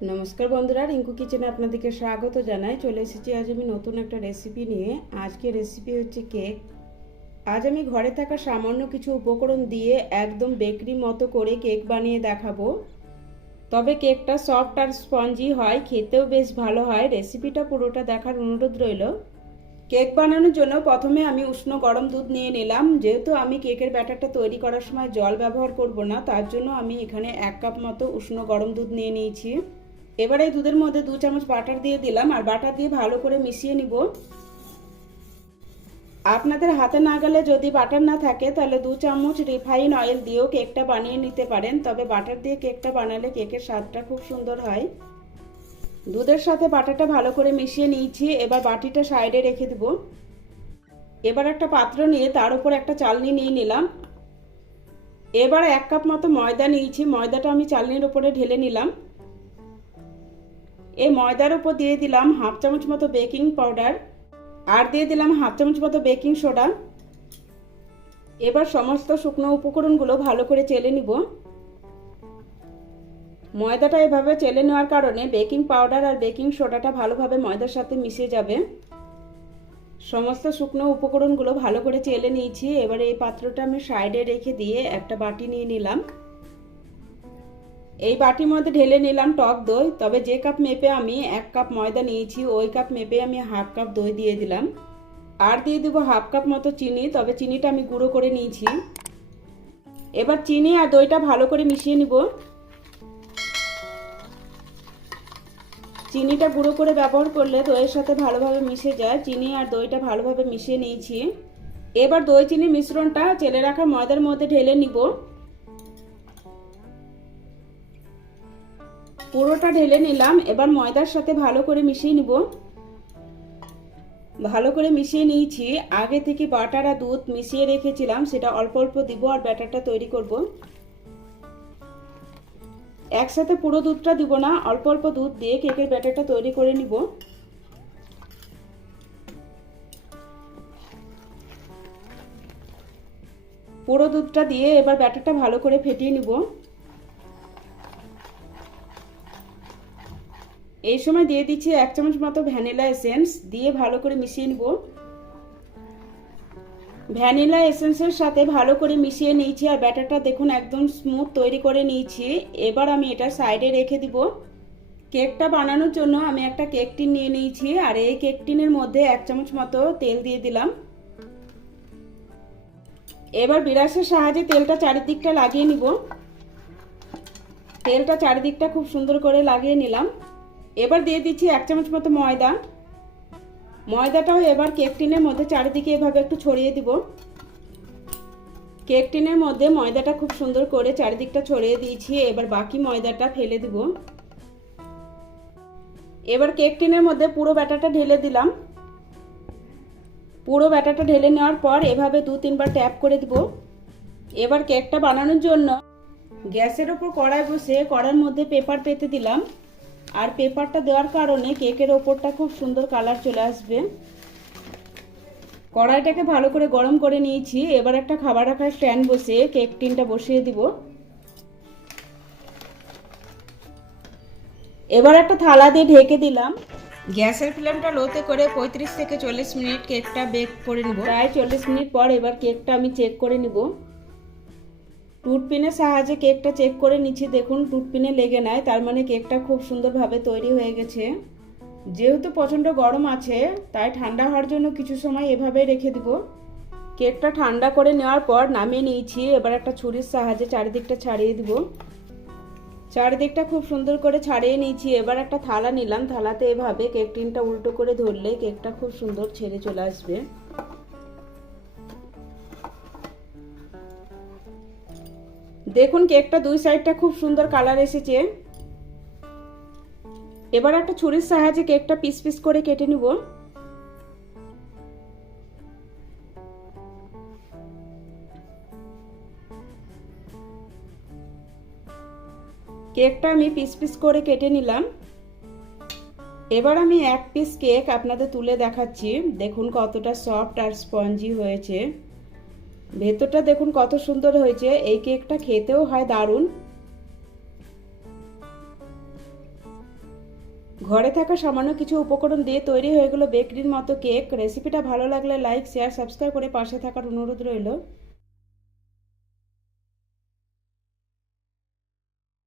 নমস্কার বন্ধুরা, রিঙ্কু কিচেনে আপনাদেরকে স্বাগত জানাই। চলে এসেছি, আজ আমি নতুন একটা রেসিপি নিয়ে। আজকে রেসিপি হচ্ছে কেক আজ আমি ঘরে থাকা সামান্য কিছু উপকরণ দিয়ে একদম বেকরি মতো করে কেক বানিয়ে দেখাবো। তবে কেকটা সফট আর স্পঞ্জি হয়, খেতেও বেশ ভালো হয়। রেসিপিটা পুরোটা দেখার অনুরোধ রইল। কেক বানানোর জন্য প্রথমে আমি উষ্ণ গরম দুধ নিয়ে নিলাম। যেহেতু আমি কেকের ব্যাটারটা তৈরি করার সময় জল ব্যবহার করব না, তার জন্য আমি এখানে এক কাপ মতো উষ্ণ গরম দুধ নিয়ে নিয়েছি। এবারে দুধের মধ্যে দু চামচ বাটার দিয়ে দিলাম, আর বাটার দিয়ে ভালো করে মিশিয়ে নিব। আপনাদের হাতে না গেলে যদি বাটার না থাকে, তাহলে দু চামচ রিফাইন অয়েল দিয়েও কেকটা বানিয়ে নিতে পারেন, তবে বাটার দিয়ে কেকটা বানালে কেকের স্বাদটা খুব সুন্দর হয়। দুধের সাথে বাটারটা ভালো করে মিশিয়ে নিয়েছি, এবার বাটিটা সাইডে রেখে দেব। এবার একটা পাত্র নিয়ে তার উপর একটা চালনি নিয়ে নিলাম। এবার এক কাপ মতো ময়দা নিয়েছি, ময়দাটা আমি চালনির উপরে ঢেলে নিলাম। এই ময়দার উপর দিয়ে দিলাম হাফ চামচ মতো বেকিং পাউডার আর দিয়ে দিলাম হাফ চামচ মতো বেকিং সোডা। এবার সমস্ত শুকনো উপকরণগুলো ভালো করে চেলে নিব। ময়দাটা এভাবে চেলে নেওয়ার কারণে বেকিং পাউডার আর বেকিং সোডাটা ভালোভাবে ময়দার সাথে মিশে যাবে। সমস্ত শুকনো উপকরণগুলো ভালো করে চেলে নিয়েছি। এবার এই পাত্রটা আমি সাইডে রেখে দিয়ে একটা বাটি নিয়ে নিলাম। এই বাটির মধ্যে ঢেলে নিলাম টক দই, তবে যে কাপ মেপে আমি এক কাপ ময়দা নিয়েছি, ওই কাপ মেপে আমি হাফ কাপ দই দিয়ে দিলাম। আর দিয়ে দেবো হাফ কাপ মতো চিনি, তবে চিনিটা আমি গুঁড়ো করে নিয়েছি। এবার চিনি আর দইটা ভালো করে মিশিয়ে নিব। চিনিটা গুঁড়ো করে ব্যবহার করলে দইয়ের সাথে ভালোভাবে মিশে যায়। চিনি আর দইটা ভালোভাবে মিশিয়ে নিয়েছি। এবার দই চিনি মিশ্রণটা চেলে রাখা ময়দার মধ্যে ঢেলে নিব। পুরোটা ঢেলে নিলাম। এবার ময়দার সাথে ভালো করে মিশিয়ে নিব। ভালো করে মিশিয়ে নিয়েছি। আগে থেকে বাটার আর দুধ মিশিয়ে রেখেছিলাম। সেটা অল্প অল্প দিব আর ব্যাটারটা তৈরি করব। একসাথে পুরো দুধটা দিব না, অল্প অল্প দুধ দিয়ে কেকের ব্যাটারটা তৈরি করে নিব। পুরো দুধটা দিয়ে এবার ব্যাটারটা ভালো করে ফেটিয়ে নিব। এই সময় দিয়ে দিচ্ছি এক চামচ মতো ভ্যানিলা এসেন্স, দিয়ে ভালো করে মিশিয়ে নিব। ভ্যানিলা এসেন্সের সাথে ভালো করে মিশিয়ে নিয়েছি আর ব্যাটারটা দেখুন একদম স্মুথ তৈরি করে নিয়েছি। এবার আমি এটা সাইডে রেখে দিব। কেকটা বানানোর জন্য আমি একটা কেক টিন নিয়ে নিয়েছি আর এই কেক টিনের মধ্যে এক চামচ মতো তেল দিয়ে দিলাম। এবার বিরাসের সাহায্যে তেলটা চারিদিকটা লাগিয়ে নিব। তেলটা চারিদিকটা খুব সুন্দর করে লাগিয়ে নিলাম। এবার দিয়ে দিচ্ছি এক চামচ মতো ময়দা। ময়দাটাও এবার কেক টিনের মধ্যে চারিদিকে এভাবে একটু ছড়িয়ে দিব। কেক টিনের মধ্যে ময়দাটা খুব সুন্দর করে চারিদিকটা ছড়িয়ে দিয়েছি, এবার বাকি ময়দাটা ফেলে দিব। এবার কেক টিনের মধ্যে পুরো ব্যাটাটা ঢেলে দিলাম। পুরো ব্যাটাটা ঢেলে নেওয়ার পর এভাবে দু তিনবার ট্যাপ করে দিব। এবার কেকটা বানানোর জন্য গ্যাসের ওপর কড়াই বসে কড়ার মধ্যে পেপার পেতে দিলাম। আর পেপারটা দেওয়ার কারণে কেকের ওপরটা খুব সুন্দর কালার চলে আসবে। কড়াইটাকে ভালো করে গরম করে নিয়েছি। এবার একটা খাবার রাখার স্ট্যান্ড বসে কেক টিনটা বসিয়ে দিব। এবার একটা থালা দিয়ে ঢেকে দিলাম। গ্যাসের ফ্লেমটা লোতে করে পঁয়ত্রিশ থেকে চল্লিশ মিনিট কেকটা বেক করে নিব। প্রায় চল্লিশ মিনিট পর এবার কেকটা আমি চেক করে নিব। টুথপিনের সাহায্যে কেকটা চেক করে নিচ্ছি। দেখুন টুথপিনে লেগে নেয় তার মানে কেকটা খুব সুন্দরভাবে তৈরি হয়ে গেছে। যেহেতু প্রচণ্ড গরম আছে, তাই ঠান্ডা হওয়ার জন্য কিছু সময় এভাবে রেখে দিব। কেকটা ঠান্ডা করে নেওয়ার পর নামিয়ে নিয়েছি। এবার একটা ছুরির সাহায্যে চারিদিকটা ছাড়িয়ে দিব। চারিদিকটা খুব সুন্দর করে ছাড়িয়ে নিয়েছি। এবার একটা থালা নিলাম। থালাতে এভাবে কেক টিনটা উল্টো করে ধরলে কেকটা খুব সুন্দর ছেড়ে চলে আসবে। দেখুন কেকটা দুই সাইডটা খুব সুন্দর কালার এসেছে। এবার একটা ছুরির সাহায্যে কেকটা পিস পিস করে কেটে নিব। কেকটা আমি পিস পিস করে কেটে নিলাম। এবার আমি এক পিস কেক আপনাদের তুলে দেখাচ্ছি। দেখুন কতটা সফট আর স্পঞ্জি হয়েছে। ভেতরটা দেখুন কত সুন্দর হয়েছে। এই কেকটা খেতেও হয় দারুণ। ঘরে থাকা সামান্য কিছু উপকরণ দিয়ে তৈরি হয়ে গেল বেকরির মতো কেক। রেসিপিটা ভালো লাগলে লাইক শেয়ার সাবস্ক্রাইব করে পাশে থাকার অনুরোধ রইল।